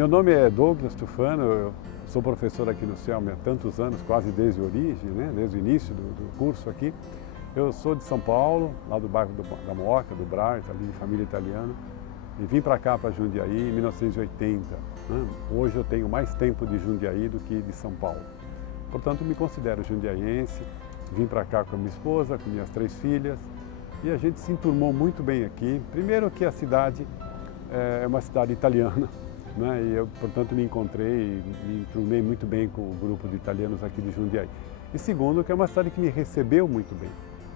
Meu nome é Douglas Tufano, eu sou professor aqui no CELM há tantos anos, quase desde a origem, né? Desde o início do curso aqui. Eu sou de São Paulo, lá do bairro da Moca, do Brás, ali de família italiana, e vim para cá, para Jundiaí, em 1980. Né? Hoje eu tenho mais tempo de Jundiaí do que de São Paulo. Portanto, me considero jundiaiense, vim para cá com a minha esposa, com minhas 3 filhas, e a gente se enturmou muito bem aqui. Primeiro que a cidade é uma cidade italiana, né? E eu, portanto, me encontrei, me enturmei muito bem com o grupo de italianos aqui de Jundiaí. E segundo, que é uma cidade que me recebeu muito bem.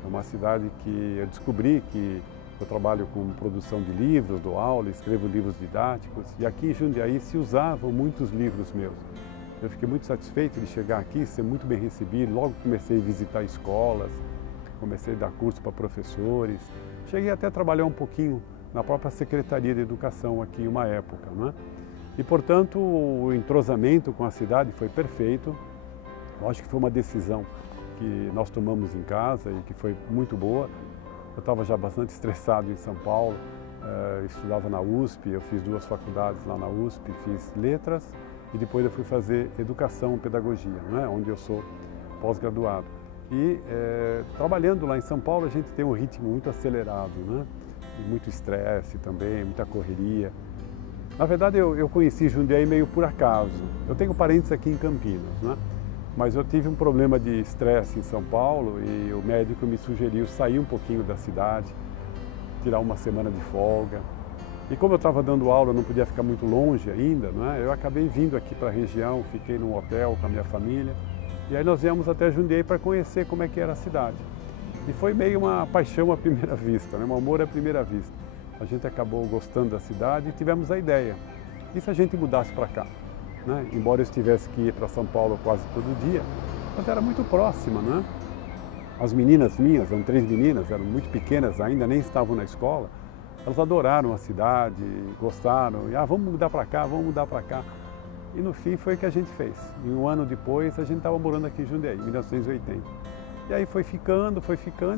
É uma cidade que eu descobri que eu trabalho com produção de livros, dou aula, escrevo livros didáticos, e aqui em Jundiaí se usavam muitos livros meus. Eu fiquei muito satisfeito de chegar aqui, ser muito bem recebido. Logo comecei a visitar escolas, comecei a dar curso para professores. Cheguei até a trabalhar um pouquinho na própria Secretaria de Educação aqui em uma época, né? E, portanto, o entrosamento com a cidade foi perfeito. Eu acho que foi uma decisão que nós tomamos em casa e que foi muito boa. Eu estava já bastante estressado em São Paulo, estudava na USP, eu fiz 2 faculdades lá na USP, fiz letras e depois eu fui fazer educação e pedagogia, né, onde eu sou pós-graduado. E trabalhando lá em São Paulo a gente tem um ritmo muito acelerado, né, e muito estresse também, muita correria. Na verdade eu conheci Jundiaí meio por acaso. Eu tenho parentes aqui em Campinas, né? Mas eu tive um problema de estresse em São Paulo e o médico me sugeriu sair um pouquinho da cidade, tirar uma semana de folga. E como eu estava dando aula, eu não podia ficar muito longe ainda, né? Eu acabei vindo aqui para a região, fiquei num hotel com a minha família. E aí nós viemos até Jundiaí para conhecer como é que era a cidade. E foi meio uma paixão à primeira vista, né? Um amor à primeira vista. A gente acabou gostando da cidade e tivemos a ideia. E se a gente mudasse para cá? Né? Embora eu tivesse que ir para São Paulo quase todo dia, mas era muito próxima, né? As meninas minhas, eram 3 meninas, eram muito pequenas ainda, nem estavam na escola, elas adoraram a cidade, gostaram, e vamos mudar para cá, vamos mudar para cá. E no fim foi o que a gente fez. E um ano depois a gente estava morando aqui em Jundiaí, em 1980. E aí foi ficando,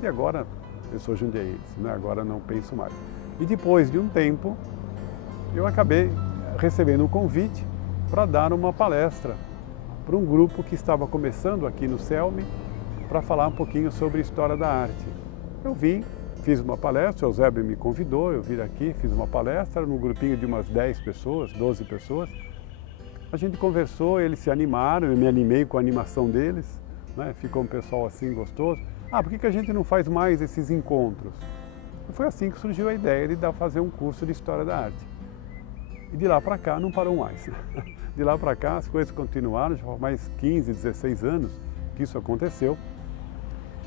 e agora eu sou jundiaiense, né? Agora não penso mais. E depois de um tempo, eu acabei recebendo um convite para dar uma palestra para um grupo que estava começando aqui no CELM para falar um pouquinho sobre história da arte. Eu vim, fiz uma palestra, o Eusébio me convidou, eu vim aqui, fiz uma palestra num grupinho de umas 10 pessoas, 12 pessoas. A gente conversou, eles se animaram, eu me animei com a animação deles, né? Ficou um pessoal assim gostoso. Por que a gente não faz mais esses encontros? E foi assim que surgiu a ideia de fazer um curso de História da Arte. E de lá para cá não parou mais. De lá para cá as coisas continuaram, já faz mais 15, 16 anos que isso aconteceu.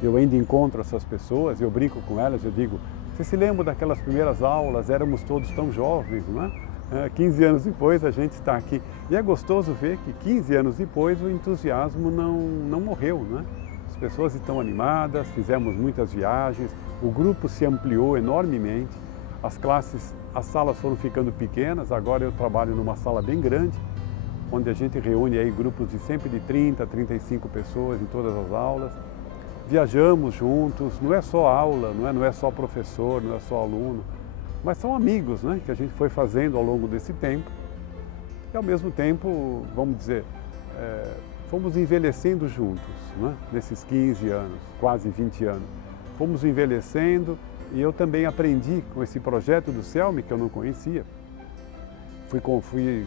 Eu ainda encontro essas pessoas, eu brinco com elas, eu digo, você se lembra daquelas primeiras aulas, éramos todos tão jovens, não é? 15 anos depois a gente está aqui. E é gostoso ver que 15 anos depois o entusiasmo não morreu, né? As pessoas estão animadas, fizemos muitas viagens, o grupo se ampliou enormemente, as salas foram ficando pequenas, agora eu trabalho numa sala bem grande, onde a gente reúne aí grupos de sempre de 30, 35 pessoas em todas as aulas. Viajamos juntos, não é só aula, não é só professor, não é só aluno, mas são amigos, né, que a gente foi fazendo ao longo desse tempo. E ao mesmo tempo, vamos dizer, fomos envelhecendo juntos, né, nesses 15 anos, quase 20 anos. Fomos envelhecendo e eu também aprendi com esse projeto do CELM, que eu não conhecia. Fui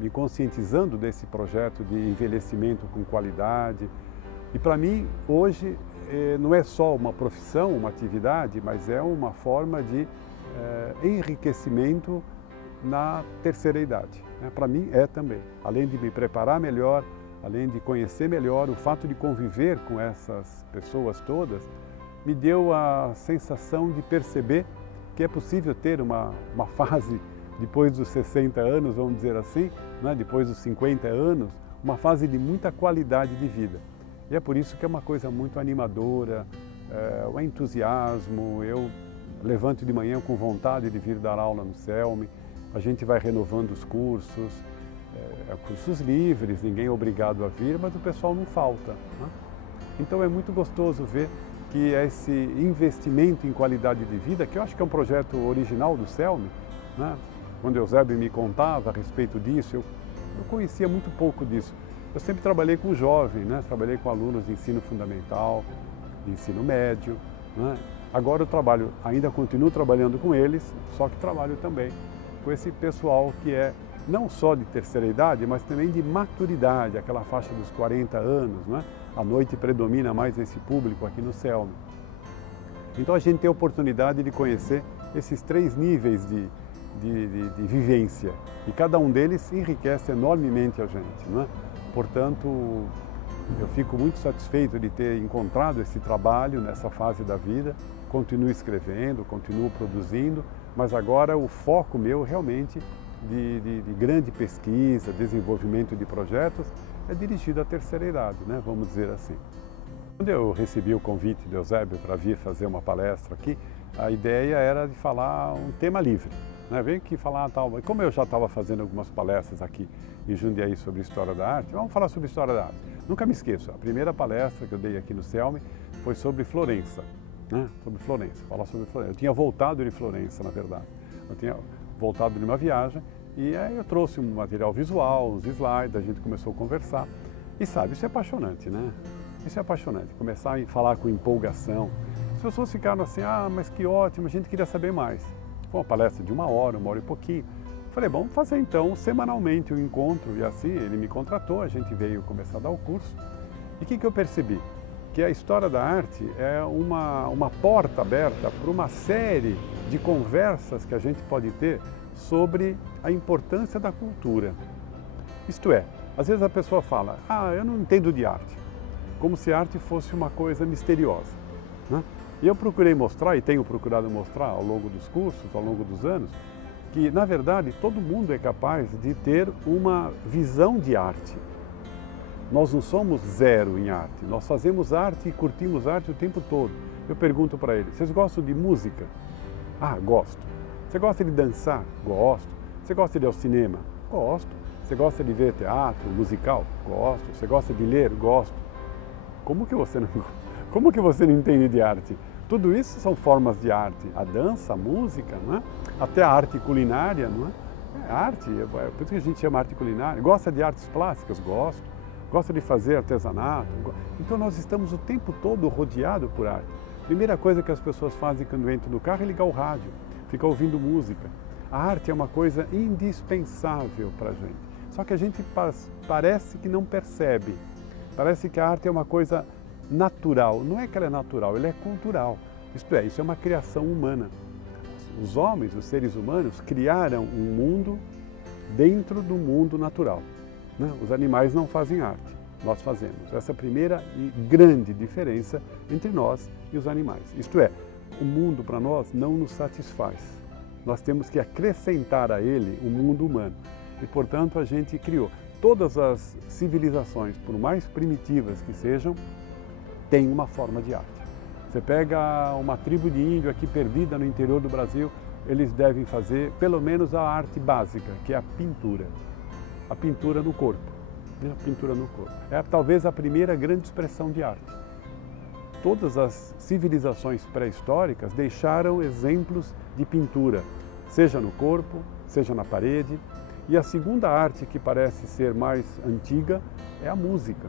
me conscientizando desse projeto de envelhecimento com qualidade. E para mim, hoje, não é só uma profissão, uma atividade, mas é uma forma de enriquecimento na terceira idade. Né? Para mim é também. Além de me preparar melhor, além de conhecer melhor, o fato de conviver com essas pessoas todas, me deu a sensação de perceber que é possível ter uma fase depois dos 60 anos, vamos dizer assim, né? Depois dos 50 anos, uma fase de muita qualidade de vida. E é por isso que é uma coisa muito animadora, o entusiasmo. Eu levanto de manhã com vontade de vir dar aula no CELM, a gente vai renovando os cursos, cursos livres, ninguém é obrigado a vir, mas o pessoal não falta, né? Então é muito gostoso ver que esse investimento em qualidade de vida, que eu acho que é um projeto original do CELM, né? quando Eusébio me contava a respeito disso, eu conhecia muito pouco disso. Eu sempre trabalhei com jovem, né? Trabalhei com alunos de ensino fundamental, de ensino médio, né? Agora eu trabalho, ainda continuo trabalhando com eles, só que trabalho também com esse pessoal que é não só de terceira idade, mas também de maturidade, aquela faixa dos 40 anos, né? À noite predomina mais esse público aqui no CELM. Então a gente tem a oportunidade de conhecer esses 3 níveis de vivência e cada um deles enriquece enormemente a gente, né? Portanto, eu fico muito satisfeito de ter encontrado esse trabalho nessa fase da vida, continuo escrevendo, continuo produzindo, mas agora o foco meu realmente de grande pesquisa, desenvolvimento de projetos, é dirigido à terceira idade, né? Vamos dizer assim. Quando eu recebi o convite de Eusébio para vir fazer uma palestra aqui, a ideia era de falar um tema livre, né? Veio aqui falar tal, como eu já estava fazendo algumas palestras aqui em Jundiaí sobre História da Arte, vamos falar sobre História da Arte. Nunca me esqueço, a primeira palestra que eu dei aqui no CELM foi sobre Florença, né? Sobre Florença, falar sobre Florença. Eu tinha voltado de Florença, na verdade. Eu tinha voltado de uma viagem e aí eu trouxe um material visual, uns slides, a gente começou a conversar. E sabe, isso é apaixonante, né? Isso é apaixonante, começar a falar com empolgação. As pessoas ficaram assim, ah, mas que ótimo, a gente queria saber mais. Foi uma palestra de 1 hora e pouquinho. Falei, bom, vamos fazer então semanalmente um encontro. E assim ele me contratou, a gente veio começar a dar o curso. E o que eu percebi? Que a história da arte é uma porta aberta para uma série de conversas que a gente pode ter sobre a importância da cultura. Isto é, às vezes a pessoa fala, ah, eu não entendo de arte, como se a arte fosse uma coisa misteriosa, né? E eu procurei mostrar, e tenho procurado mostrar ao longo dos cursos, ao longo dos anos, que, na verdade, todo mundo é capaz de ter uma visão de arte. Nós não somos zero em arte, nós fazemos arte e curtimos arte o tempo todo. Eu pergunto para eles, vocês gostam de música? Ah, gosto. Você gosta de dançar? Gosto. Você gosta de ir ao cinema? Gosto. Você gosta de ver teatro, musical? Gosto. Você gosta de ler? Gosto. Como que você não entende de arte? Tudo isso são formas de arte. A dança, a música, não é? Até a arte culinária, não é? É arte, por isso que a gente chama arte culinária. Gosta de artes plásticas? Gosto. Gosta de fazer artesanato? Então nós estamos o tempo todo rodeados por arte. Primeira coisa que as pessoas fazem quando entram no carro é ligar o rádio, ficar ouvindo música. A arte é uma coisa indispensável para a gente. Só que a gente parece que não percebe. Parece que a arte é uma coisa natural. Não é que ela é natural, ela é cultural. Isto é, isso é uma criação humana. Os homens, os seres humanos, criaram um mundo dentro do mundo natural, né? Os animais não fazem arte, nós fazemos. Essa é a primeira e grande diferença entre nós e os animais. Isto é, o mundo para nós não nos satisfaz. Nós temos que acrescentar a ele o mundo humano. E, portanto, a gente criou. Todas as civilizações, por mais primitivas que sejam, têm uma forma de arte. Você pega uma tribo de índio aqui perdida no interior do Brasil, eles devem fazer pelo menos a arte básica, que é a pintura. A pintura no corpo. A pintura no corpo. É talvez a primeira grande expressão de arte. Todas as civilizações pré-históricas deixaram exemplos de pintura, seja no corpo, seja na parede. E a segunda arte, que parece ser mais antiga, é a música.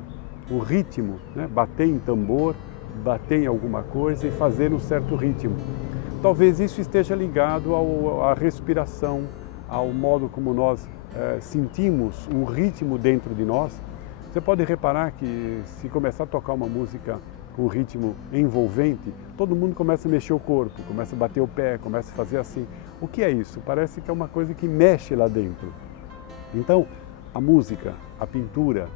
O ritmo, né? Bater em tambor, bater em alguma coisa e fazer um certo ritmo. Talvez isso esteja ligado à respiração, ao modo como nós sentimos um ritmo dentro de nós. Você pode reparar que se começar a tocar uma música com um ritmo envolvente, todo mundo começa a mexer o corpo, começa a bater o pé, começa a fazer assim. O que é isso? Parece que é uma coisa que mexe lá dentro. Então, a música, a pintura,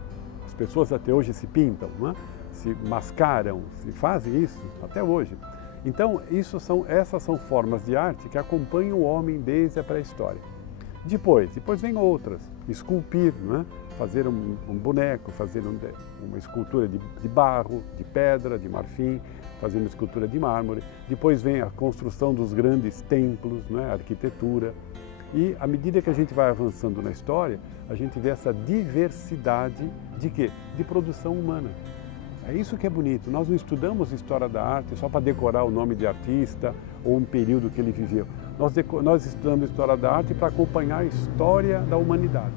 as pessoas até hoje se pintam, não é? Se mascaram, se fazem isso até hoje. Então, essas são formas de arte que acompanham o homem desde a pré-história. Depois vem outras, esculpir, não é? Fazer um boneco, fazer uma escultura de barro, de pedra, de marfim, fazer uma escultura de mármore. Depois vem a construção dos grandes templos, não é? A arquitetura. E à medida que a gente vai avançando na história, a gente vê essa diversidade de quê? De produção humana. É isso que é bonito. Nós não estudamos história da arte só para decorar o nome de artista ou um período que ele viveu. Nós estudamos História da Arte para acompanhar a história da humanidade.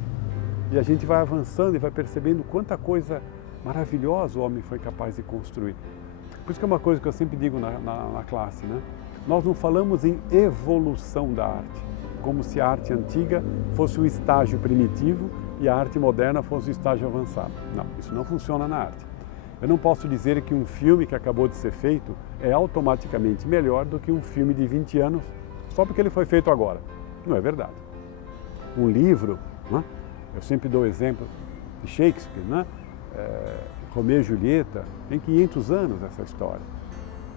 E a gente vai avançando e vai percebendo quanta coisa maravilhosa o homem foi capaz de construir. Por isso que é uma coisa que eu sempre digo na classe, né? Nós não falamos em evolução da arte, como se a arte antiga fosse o estágio primitivo e a arte moderna fosse o estágio avançado. Não, isso não funciona na arte. Eu não posso dizer que um filme que acabou de ser feito é automaticamente melhor do que um filme de 20 anos só porque ele foi feito agora. Não é verdade. Um livro, né? Eu sempre dou o exemplo de Shakespeare, né? Romeu e Julieta, tem 500 anos essa história.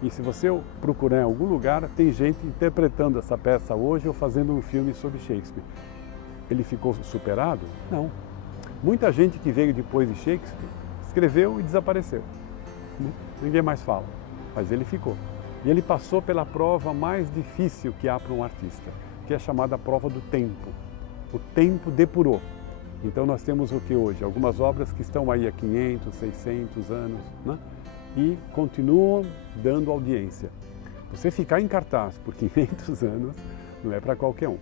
E se você procurar em algum lugar, tem gente interpretando essa peça hoje ou fazendo um filme sobre Shakespeare. Ele ficou superado? Não. Muita gente que veio depois de Shakespeare escreveu e desapareceu. Ninguém mais fala, mas ele ficou. E ele passou pela prova mais difícil que há para um artista, que é chamada prova do tempo. O tempo depurou. Então nós temos o que hoje? Algumas obras que estão aí há 500, 600 anos, né? E continuam dando audiência. Você ficar em cartaz por 500 anos não é para qualquer um.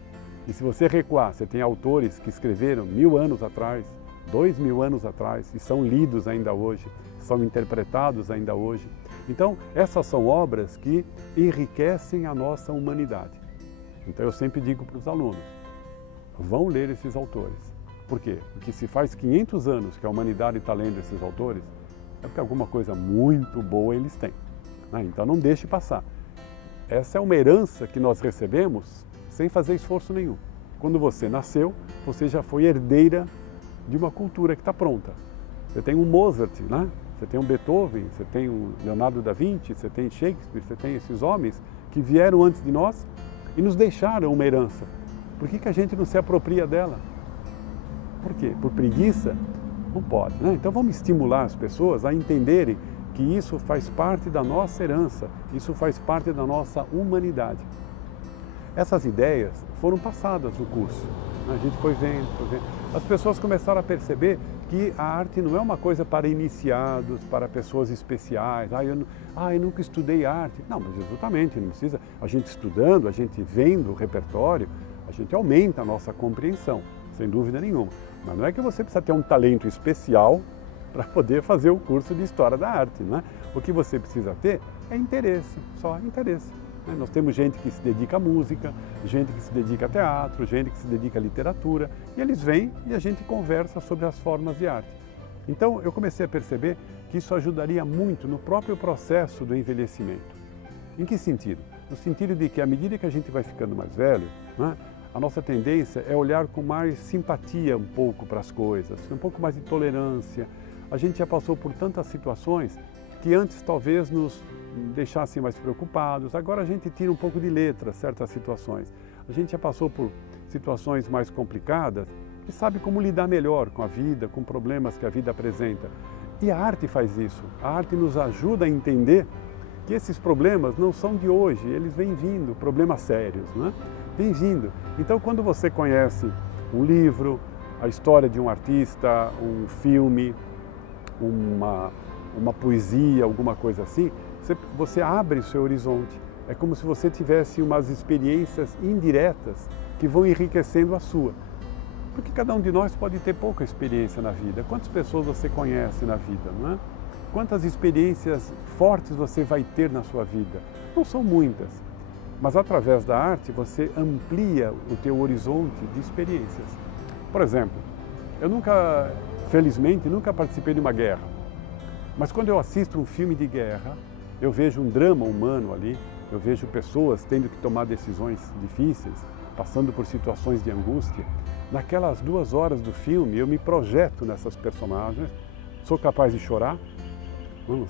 E se você recuar, você tem autores que escreveram 1000 anos atrás, 2000 anos atrás, e são lidos ainda hoje, são interpretados ainda hoje. Então, essas são obras que enriquecem a nossa humanidade. Então eu sempre digo para os alunos, vão ler esses autores. Por quê? Porque se faz 500 anos que a humanidade está lendo esses autores, é porque alguma coisa muito boa eles têm. Então não deixe passar. Essa é uma herança que nós recebemos sem fazer esforço nenhum. Quando você nasceu, você já foi herdeira de uma cultura que está pronta. Você tem um Mozart, né? Você tem um Beethoven, você tem um Leonardo da Vinci, você tem Shakespeare, você tem esses homens que vieram antes de nós e nos deixaram uma herança. Por que a gente não se apropria dela? Por quê? Por preguiça? Não pode, né? Então vamos estimular as pessoas a entenderem que isso faz parte da nossa herança, isso faz parte da nossa humanidade. Essas ideias foram passadas no curso, né? A gente foi vendo. As pessoas começaram a perceber que a arte não é uma coisa para iniciados, para pessoas especiais. Eu nunca estudei arte. Não, mas exatamente, não precisa. A gente estudando, a gente vendo o repertório, a gente aumenta a nossa compreensão, sem dúvida nenhuma. Mas não é que você precisa ter um talento especial para poder fazer o curso de História da Arte, né? O que você precisa ter é interesse, só interesse. Né? Nós temos gente que se dedica à música, gente que se dedica a teatro, gente que se dedica à literatura, e eles vêm e a gente conversa sobre as formas de arte. Então eu comecei a perceber que isso ajudaria muito no próprio processo do envelhecimento. Em que sentido? No sentido de que à medida que a gente vai ficando mais velho, né, a nossa tendência é olhar com mais simpatia um pouco para as coisas, um pouco mais de tolerância. A gente já passou por tantas situações que antes talvez nos deixassem mais preocupados. Agora a gente tira um pouco de letra certas situações. A gente já passou por situações mais complicadas e sabe como lidar melhor com a vida, com problemas que a vida apresenta. E a arte faz isso. A arte nos ajuda a entender que esses problemas não são de hoje, eles vêm vindo, problemas sérios, né? Vêm vindo. Então, quando você conhece um livro, a história de um artista, um filme, uma poesia, alguma coisa assim, você abre o seu horizonte. É como se você tivesse umas experiências indiretas que vão enriquecendo a sua. Porque cada um de nós pode ter pouca experiência na vida. Quantas pessoas você conhece na vida, não é? Quantas experiências fortes você vai ter na sua vida? Não são muitas, mas através da arte você amplia o teu horizonte de experiências. Por exemplo, eu felizmente, nunca participei de uma guerra, mas quando eu assisto um filme de guerra, eu vejo um drama humano ali, eu vejo pessoas tendo que tomar decisões difíceis, passando por situações de angústia. Naquelas 2 horas do filme, eu me projeto nessas personagens, sou capaz de chorar. Não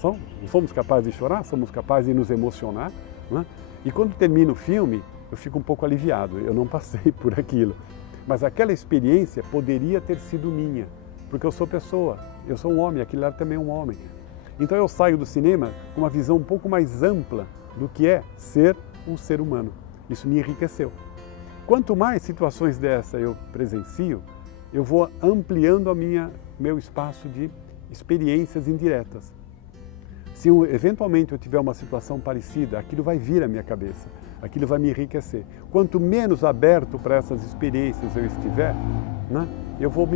somos capazes de chorar, somos capazes de nos emocionar, né? E quando termina o filme, eu fico um pouco aliviado, eu não passei por aquilo. Mas aquela experiência poderia ter sido minha, porque eu sou pessoa, eu sou um homem, aquele lá também é um homem. Então eu saio do cinema com uma visão um pouco mais ampla do que é ser um ser humano. Isso me enriqueceu. Quanto mais situações dessa eu presencio, eu vou ampliando meu espaço de experiências indiretas. Se eventualmente eu tiver uma situação parecida, aquilo vai vir à minha cabeça, aquilo vai me enriquecer. Quanto menos aberto para essas experiências eu estiver, né, eu vou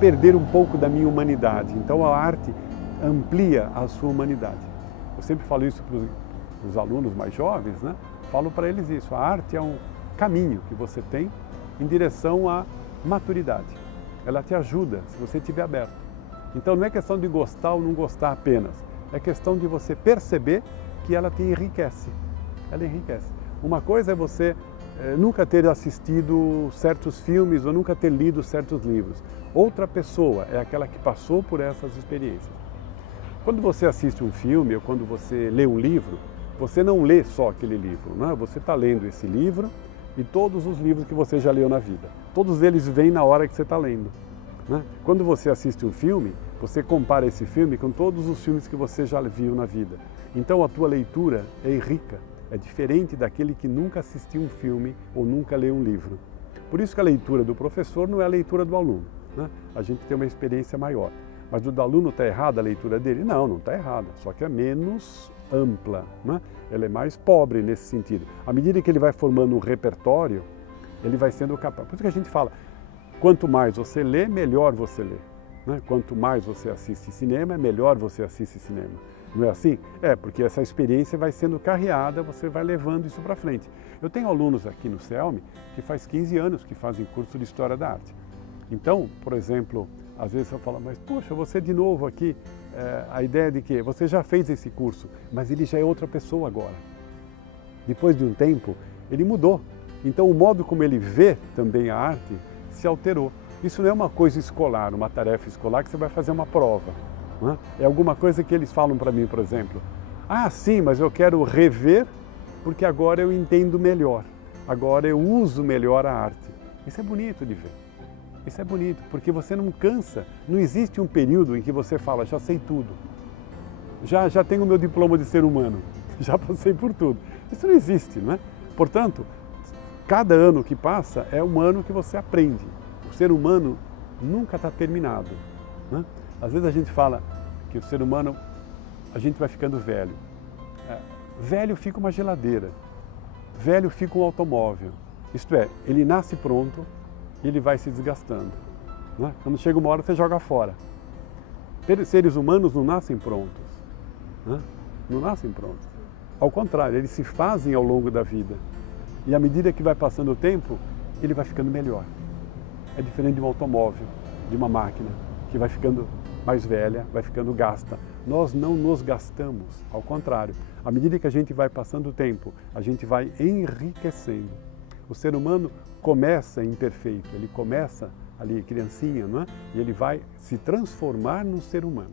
perder um pouco da minha humanidade. Então a arte amplia a sua humanidade. Eu sempre falo isso para os alunos mais jovens, né? Falo para eles isso, a arte é um caminho que você tem em direção à maturidade. Ela te ajuda se você estiver aberto. Então não é questão de gostar ou não gostar apenas, é questão de você perceber que ela te enriquece. Ela enriquece. Uma coisa é você nunca ter assistido certos filmes ou nunca ter lido certos livros. Outra pessoa é aquela que passou por essas experiências. Quando você assiste um filme ou quando você lê um livro, você não lê só aquele livro, né? Você está lendo esse livro e todos os livros que você já leu na vida. Todos eles vêm na hora que você está lendo, né? Quando você assiste um filme, você compara esse filme com todos os filmes que você já viu na vida. Então a tua leitura é rica, é diferente daquele que nunca assistiu um filme ou nunca leu um livro. Por isso que a leitura do professor não é a leitura do aluno, né? A gente tem uma experiência maior. Mas do aluno está errada a leitura dele? Não, não está errada, só que é menos ampla, né? Ela é mais pobre nesse sentido. À medida que ele vai formando um repertório, ele vai sendo capaz. Por isso que a gente fala, quanto mais você lê, melhor você lê, né? Quanto mais você assiste cinema, melhor você assiste cinema. Não é assim? É, porque essa experiência vai sendo carreada, você vai levando isso para frente. Eu tenho alunos aqui no CELM que faz 15 anos que fazem curso de História da Arte. Então, por exemplo, às vezes eu falo, mas poxa, você de novo aqui, a ideia de que você já fez esse curso, mas ele já é outra pessoa agora. Depois de um tempo, ele mudou. Então o modo como ele vê também a arte se alterou. Isso não é uma coisa escolar, uma tarefa escolar que você vai fazer uma prova, né? É alguma coisa que eles falam para mim, por exemplo. Ah, sim, mas eu quero rever porque agora eu entendo melhor. Agora eu uso melhor a arte. Isso é bonito de ver. Isso é bonito, porque você não cansa. Não existe um período em que você fala, já sei tudo. Já tenho o meu diploma de ser humano. Já passei por tudo. Isso não existe, não é? Portanto, cada ano que passa é um ano que você aprende. O ser humano nunca está terminado, né? Às vezes a gente fala que o ser humano, a gente vai ficando velho. Velho fica uma geladeira. Velho fica um automóvel. Isto é, ele nasce pronto, e ele vai se desgastando, né? Quando chega uma hora, você joga fora. Seres humanos não nascem prontos, né? Não nascem prontos. Ao contrário, eles se fazem ao longo da vida. E à medida que vai passando o tempo, ele vai ficando melhor. É diferente de um automóvel, de uma máquina, que vai ficando mais velha, vai ficando gasta. Nós não nos gastamos, ao contrário. À medida que a gente vai passando o tempo, a gente vai enriquecendo. O ser humano começa imperfeito, ele começa ali criancinha, não é? E ele vai se transformar num ser humano,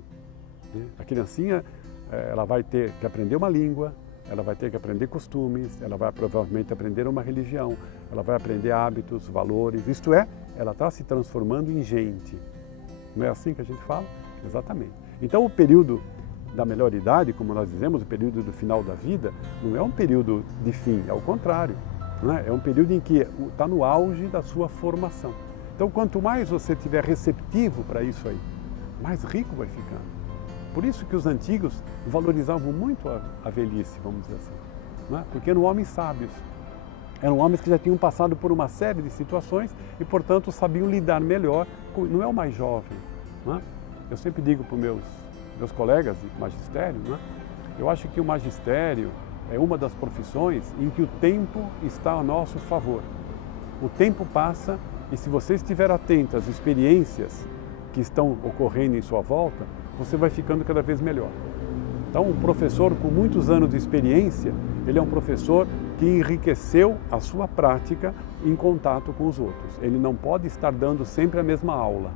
né? A criancinha, ela vai ter que aprender uma língua, ela vai ter que aprender costumes, ela vai provavelmente aprender uma religião, ela vai aprender hábitos, valores, isto é, ela está se transformando em gente. Não é assim que a gente fala? Exatamente. Então o período da melhor idade, como nós dizemos, o período do final da vida, não é um período de fim, é o contrário. É um período em que está no auge da sua formação. Então, quanto mais você estiver receptivo para isso aí, mais rico vai ficando. Por isso que os antigos valorizavam muito a velhice, vamos dizer assim, não é? Porque eram homens sábios. Eram homens que já tinham passado por uma série de situações e, portanto, sabiam lidar melhor. Não é o mais jovem, não é? Eu sempre digo para os meus colegas de magistério, não é? Eu acho que o magistério é uma das profissões em que o tempo está a nosso favor. O tempo passa e se você estiver atento às experiências que estão ocorrendo em sua volta, você vai ficando cada vez melhor. Então, um professor com muitos anos de experiência, ele é um professor que enriqueceu a sua prática em contato com os outros. Ele não pode estar dando sempre a mesma aula,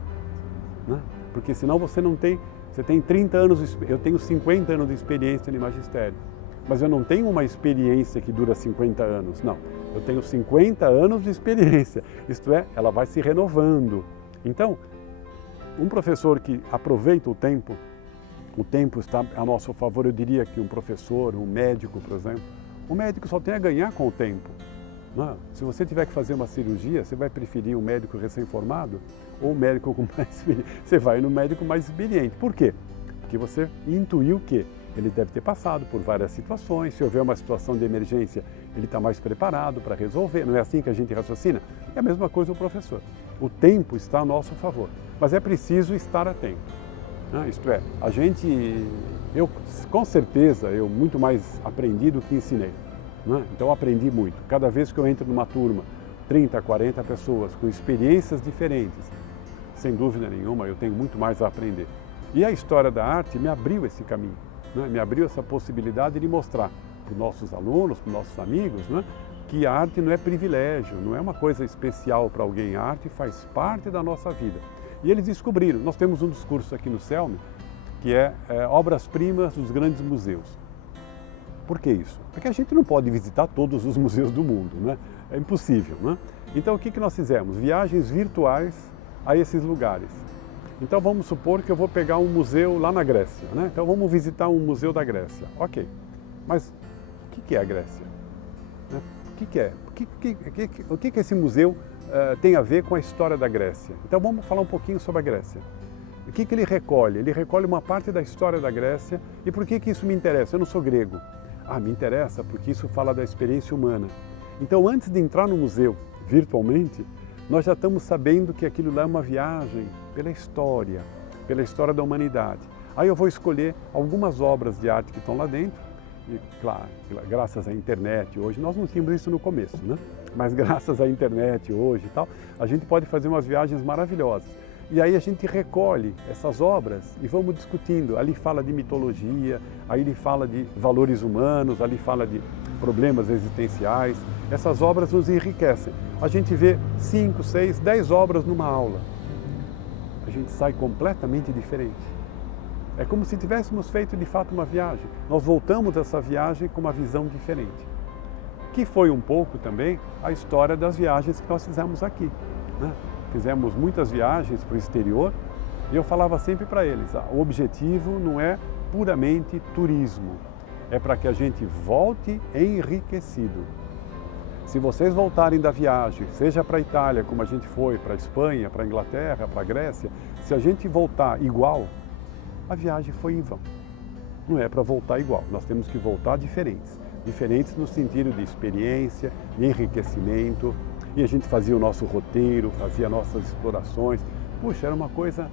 né? Porque senão você não tem... Você tem 30 anos, eu tenho 50 anos de experiência em magistério. Mas eu não tenho uma experiência que dura 50 anos, não. Eu tenho 50 anos de experiência, isto é, ela vai se renovando. Então, um professor que aproveita o tempo está a nosso favor, eu diria que um professor, um médico, por exemplo, o médico só tem a ganhar com o tempo. Não, se você tiver que fazer uma cirurgia, você vai preferir um médico recém-formado ou um médico com mais experiência? Você vai no médico mais experiente. Por quê? Porque você intuiu que ele deve ter passado por várias situações. Se houver uma situação de emergência, ele está mais preparado para resolver. Não é assim que a gente raciocina? É a mesma coisa o professor. O tempo está a nosso favor, mas é preciso estar atento. Isto é, eu com certeza, eu muito mais aprendi do que ensinei. Então aprendi muito. Cada vez que eu entro numa turma, 30, 40 pessoas com experiências diferentes, sem dúvida nenhuma, eu tenho muito mais a aprender. E a história da arte me abriu esse caminho, me abriu essa possibilidade de mostrar para os nossos alunos, para os nossos amigos, que a arte não é privilégio, não é uma coisa especial para alguém. A arte faz parte da nossa vida. E eles descobriram. Nós temos um dos cursos aqui no CELM, que é Obras-Primas dos Grandes Museus. Por que isso? Porque a gente não pode visitar todos os museus do mundo, É impossível, Então o que nós fizemos? Viagens virtuais a esses lugares. Então vamos supor que eu vou pegar um museu lá na Grécia, Então vamos visitar um museu da Grécia. Ok, mas o que é a Grécia? O que é? O que esse museu tem a ver com a história da Grécia? Então vamos falar um pouquinho sobre a Grécia. O que ele recolhe? Ele recolhe uma parte da história da Grécia. E por que isso me interessa? Eu não sou grego. Me interessa porque isso fala da experiência humana. Então, antes de entrar no museu, virtualmente, nós já estamos sabendo que aquilo lá é uma viagem pela história da humanidade. Aí eu vou escolher algumas obras de arte que estão lá dentro. E, claro, graças à internet hoje, nós não tínhamos isso no começo, Mas graças à internet hoje e tal, a gente pode fazer umas viagens maravilhosas. E aí a gente recolhe essas obras e vamos discutindo. Ali fala de mitologia, aí ele fala de valores humanos, ali fala de problemas existenciais. Essas obras nos enriquecem. A gente vê 5, 6, 10 obras numa aula. A gente sai completamente diferente. É como se tivéssemos feito de fato uma viagem. Nós voltamos dessa viagem com uma visão diferente. Que foi um pouco também a história das viagens que nós fizemos aqui. Fizemos muitas viagens para o exterior e eu falava sempre para eles, o objetivo não é puramente turismo, é para que a gente volte enriquecido. Se vocês voltarem da viagem, seja para a Itália, como a gente foi, para a Espanha, para a Inglaterra, para a Grécia, se a gente voltar igual, a viagem foi em vão. Não é para voltar igual, nós temos que voltar diferentes. Diferentes no sentido de experiência, de enriquecimento. E a gente fazia o nosso roteiro, fazia nossas explorações. Puxa, era uma coisa,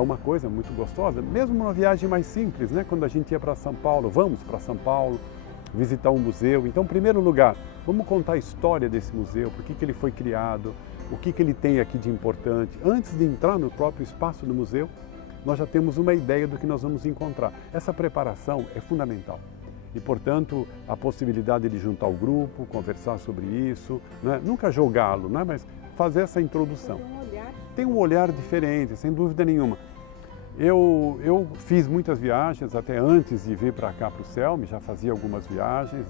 uma coisa muito gostosa. Mesmo uma viagem mais simples, Quando a gente ia para São Paulo, vamos para São Paulo, visitar um museu. Então, em primeiro lugar, vamos contar a história desse museu, por que ele foi criado, o que ele tem aqui de importante. Antes de entrar no próprio espaço do museu, nós já temos uma ideia do que nós vamos encontrar. Essa preparação é fundamental. E, portanto, a possibilidade de juntar o grupo, conversar sobre isso, nunca jogá-lo, mas fazer essa introdução. Tem um olhar diferente, sem dúvida nenhuma. Eu fiz muitas viagens, até antes de vir para cá, para o CELM, já fazia algumas viagens,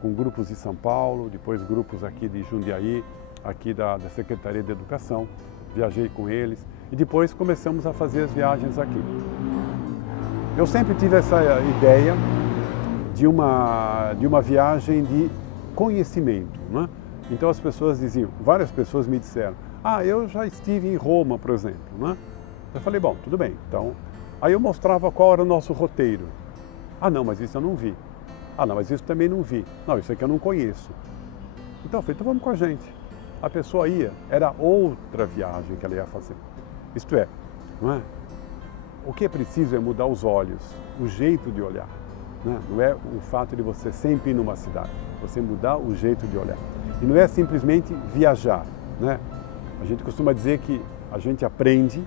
com grupos de São Paulo, depois grupos aqui de Jundiaí, aqui da Secretaria de Educação, viajei com eles e depois começamos a fazer as viagens aqui. Eu sempre tive essa ideia de uma viagem de conhecimento. Então as pessoas diziam, várias pessoas me disseram, eu já estive em Roma, por exemplo. Eu falei, bom, tudo bem. Então, aí eu mostrava qual era o nosso roteiro. Não, mas isso eu não vi. Não, mas isso também não vi. Não, isso aqui eu não conheço. Então eu falei, então vamos com a gente. A pessoa ia, era outra viagem que ela ia fazer. Isto é, o que é preciso é mudar os olhos, o jeito de olhar. Não é o fato de você sempre ir numa cidade, você mudar o jeito de olhar. E não é simplesmente viajar. A gente costuma dizer que a gente aprende,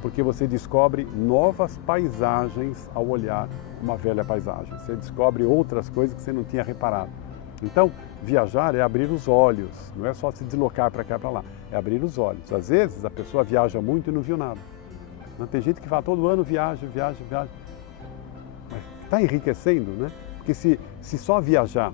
porque você descobre novas paisagens ao olhar uma velha paisagem. Você descobre outras coisas que você não tinha reparado. Então, viajar é abrir os olhos, não é só se deslocar para cá e para lá, é abrir os olhos. Às vezes a pessoa viaja muito e não viu nada. Tem gente que fala, todo ano viaja. Está enriquecendo, Porque se só viajar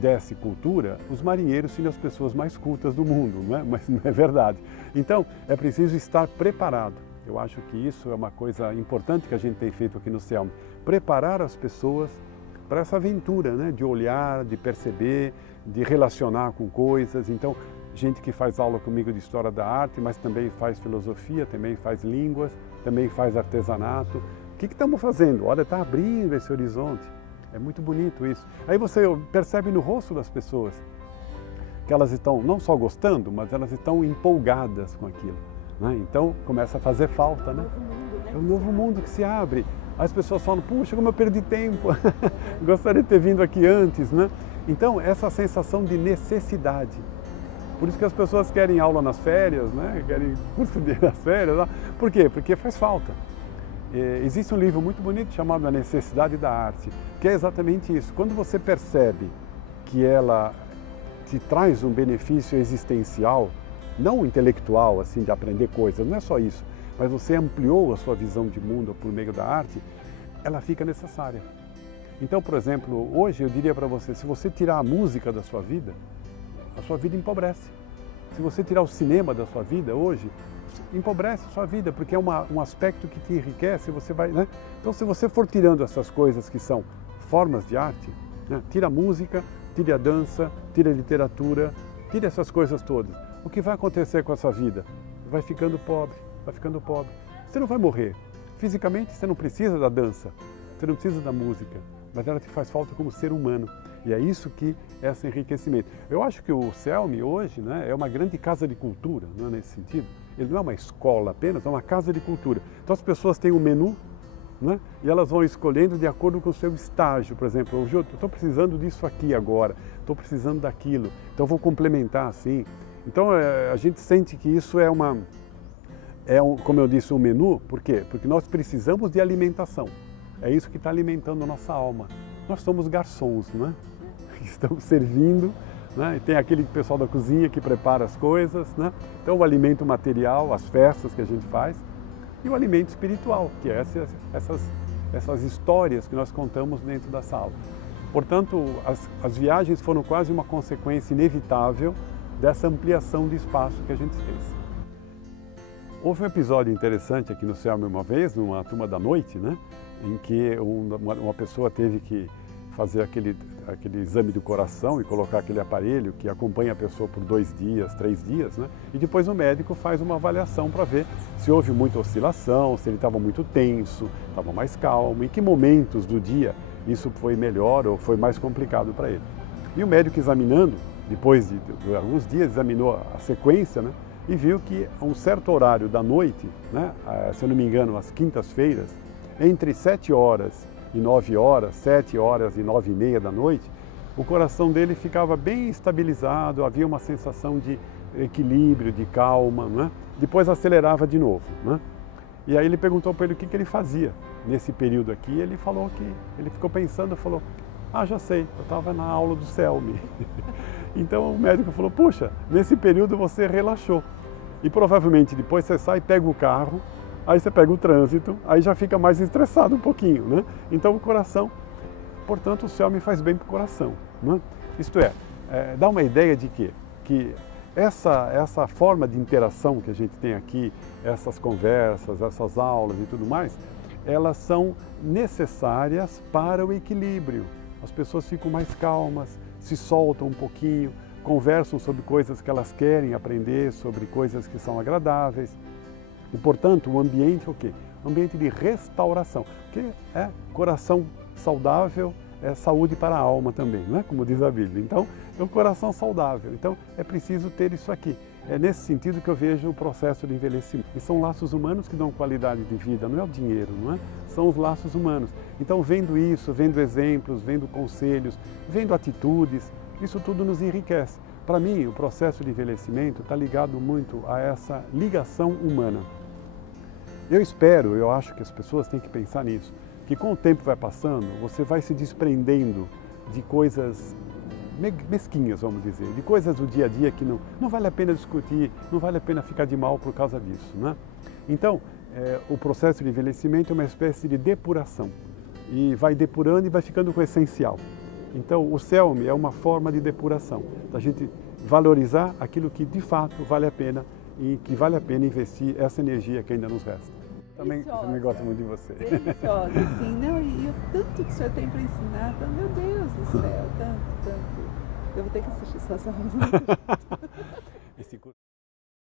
desse cultura, os marinheiros seriam as pessoas mais cultas do mundo, Mas não é verdade. Então, é preciso estar preparado. Eu acho que isso é uma coisa importante que a gente tem feito aqui no CELM. Preparar as pessoas para essa aventura, de olhar, de perceber, de relacionar com coisas. Então, gente que faz aula comigo de História da Arte, mas também faz filosofia, também faz línguas, também faz artesanato. que estamos fazendo? Olha, está abrindo esse horizonte. É muito bonito isso. Aí você percebe no rosto das pessoas que elas estão não só gostando, mas elas estão empolgadas com aquilo, né? Então começa a fazer falta, né? É um novo mundo que se abre. As pessoas falam, puxa, como eu perdi tempo, gostaria de ter vindo aqui antes, né? Então essa sensação de necessidade. Por isso que as pessoas querem aula nas férias, né? Querem curso nas férias. Né? Por quê? Porque faz falta. Existe um livro muito bonito chamado A Necessidade da Arte, que é exatamente isso. Quando você percebe que ela te traz um benefício existencial, não intelectual, assim, de aprender coisas, não é só isso, mas você ampliou a sua visão de mundo por meio da arte, ela fica necessária. Então, por exemplo, hoje eu diria para você, se você tirar a música da sua vida empobrece. Se você tirar o cinema da sua vida hoje, empobrece a sua vida, porque é um aspecto que te enriquece, você vai, né? Então, se você for tirando essas coisas que são formas de arte, né? Tira a música, tire a dança, tire a literatura, tire essas coisas todas. O que vai acontecer com a sua vida? Vai ficando pobre, vai ficando pobre. Você não vai morrer. Fisicamente, você não precisa da dança, você não precisa da música, mas ela te faz falta como ser humano. E é isso que é esse enriquecimento. Eu acho que o CELM hoje, né, é uma grande casa de cultura, não é nesse sentido. Ele não é uma escola apenas, é uma casa de cultura. Então as pessoas têm um menu, né, e elas vão escolhendo de acordo com o seu estágio. Por exemplo, hoje eu estou precisando disso aqui agora, estou precisando daquilo, então vou complementar assim. Então a gente sente que isso como eu disse, um menu. Por quê? Porque nós precisamos de alimentação. É isso que está alimentando a nossa alma. Nós somos garçons, né? Estamos servindo, né? E tem aquele pessoal da cozinha que prepara as coisas, né? Então o alimento material, as festas que a gente faz, e o alimento espiritual, que é essas histórias que nós contamos dentro da sala. Portanto, as viagens foram quase uma consequência inevitável dessa ampliação de espaço que a gente fez. Houve um episódio interessante aqui no CELM uma vez, numa turma da noite, né? Em que uma pessoa teve que fazer aquele exame do coração e colocar aquele aparelho que acompanha a pessoa por 2 dias, 3 dias, né? E depois o médico faz uma avaliação para ver se houve muita oscilação, se ele estava muito tenso, estava mais calmo, em que momentos do dia isso foi melhor ou foi mais complicado para ele. E o médico examinando, depois de alguns dias, examinou a sequência, né? E viu que a um certo horário da noite, né? Se eu não me engano, às quintas-feiras, entre 7 horas e 9 horas, 7 horas e 9 e meia da noite, o coração dele ficava bem estabilizado, havia uma sensação de equilíbrio, de calma, né? Depois acelerava de novo, né? E aí ele perguntou para ele o que ele fazia nesse período aqui, ele falou que, ele ficou pensando, falou, já sei, eu estava na aula do CELM. Então o médico falou, puxa, nesse período você relaxou. E provavelmente depois você sai, pega o carro, aí você pega o trânsito, aí já fica mais estressado um pouquinho, né? Então o coração, portanto o CELM faz bem para o coração, né? Isto é, dá uma ideia de quê? Que essa forma de interação que a gente tem aqui, essas conversas, essas aulas e tudo mais, elas são necessárias para o equilíbrio. As pessoas ficam mais calmas, se soltam um pouquinho, conversam sobre coisas que elas querem aprender, sobre coisas que são agradáveis. E, portanto, o ambiente é o quê? Um ambiente de restauração, porque é coração saudável, é saúde para a alma também, não é? Como diz a Bíblia. Então, é um coração saudável. Então, é preciso ter isso aqui. É nesse sentido que eu vejo o processo de envelhecimento. E são laços humanos que dão qualidade de vida, não é o dinheiro, não é? São os laços humanos. Então, vendo isso, vendo exemplos, vendo conselhos, vendo atitudes, isso tudo nos enriquece. Para mim, o processo de envelhecimento está ligado muito a essa ligação humana. Eu acho que as pessoas têm que pensar nisso, que com o tempo vai passando, você vai se desprendendo de coisas mesquinhas, vamos dizer, de coisas do dia a dia que não vale a pena discutir, não vale a pena ficar de mal por causa disso, né? Então, o processo de envelhecimento é uma espécie de depuração, e vai depurando e vai ficando com o essencial. Então, o CELM é uma forma de depuração, da gente valorizar aquilo que de fato vale a pena e que vale a pena investir essa energia que ainda nos resta. Também gosto muito de você. Deliciosa, assim, não, e o tanto que o senhor tem para ensinar, então, meu Deus do céu, tanto. Eu vou ter que assistir suas aulas.